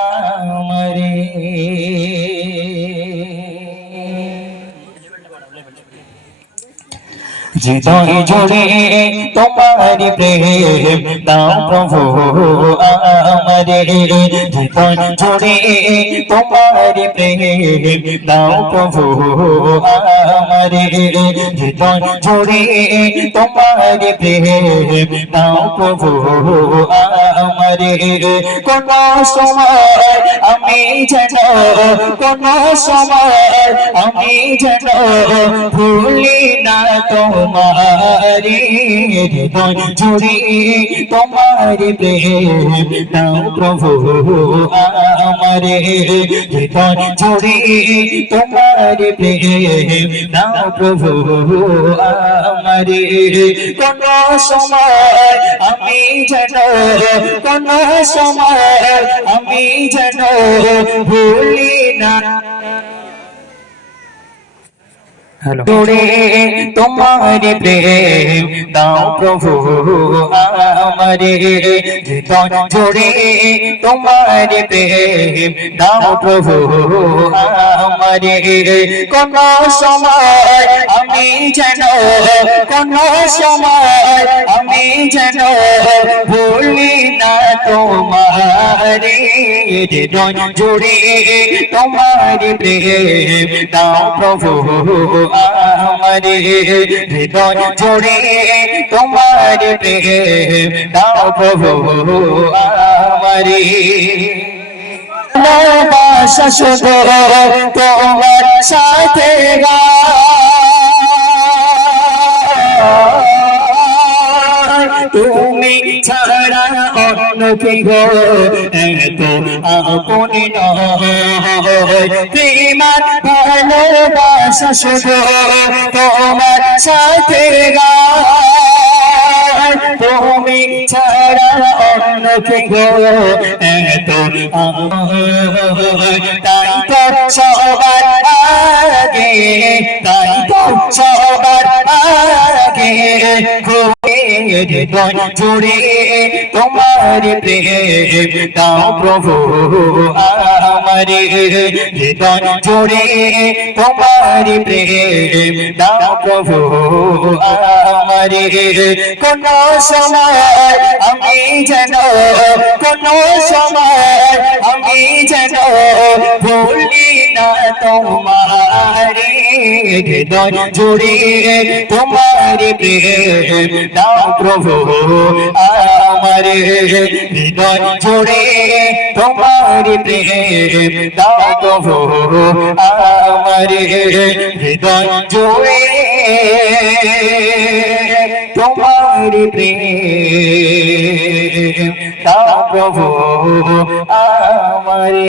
আমারে হৃদয় জুড়ে তোমার প্রেম দাও প্রভু আমারে হৃদয় জুড়ে তোমার প্রেম দাও প্রভু আমারে হৃদয় জুড়ে তোমার প্রেম দাও প্রভু আমারে কোন সময় আমি যেন কোন সময় আমি যেন ভুলি না তোমারে হৃদয় জুড়ে তোমার প্রেম দাও প্রভু আমারে হৃদয় জুড়ে তোমার প্রেম দাও প্রভু আমারে কোন সময় আমি যেন কোন সময় আমি যেন ভুলি না জুড়ে তোমার প্রেম দাও প্রভু আমারে হৃদয় জুড়ে তোমার প্রেম দাও প্রভু আমারে কোন সময় আমি যেন কোন সময় আমি যেন ভুলি না তোমারে হৃদয় জুড়ে তোমার প্রেম দাও প্রভু আমারে হৃদয় জুড়ে তোমার প্রেম দাও প্রভু আমারে ভালোবাসা শুধু তোমার সাথে তুমি ছাড়া অন্য কেহ এত আপন নয় প্রেমার ভালোবাসা শুধু তোমার সাথে তুমি ছাড়া অন্য কেহ এত তাই তো সবার আগে তাই তো সবার আগে হৃদয় জুড়ে তোমার প্রেম দাও প্রভু আমারে হৃদয় জুড়ে তোমার প্রেম দাও প্রভু আমারে কোন সময় আমি যেন কোন সময় আমি যেন ভুলি না তোমারে হৃদয় জুড়ে তোমার প্রেম দাও প্রভু আমারে হৃদয় জুড়ে তোমার প্রেম দাও প্রভু আমারে হৃদয় জুড়ে তোমার প্রেম দাও প্রভু আমারে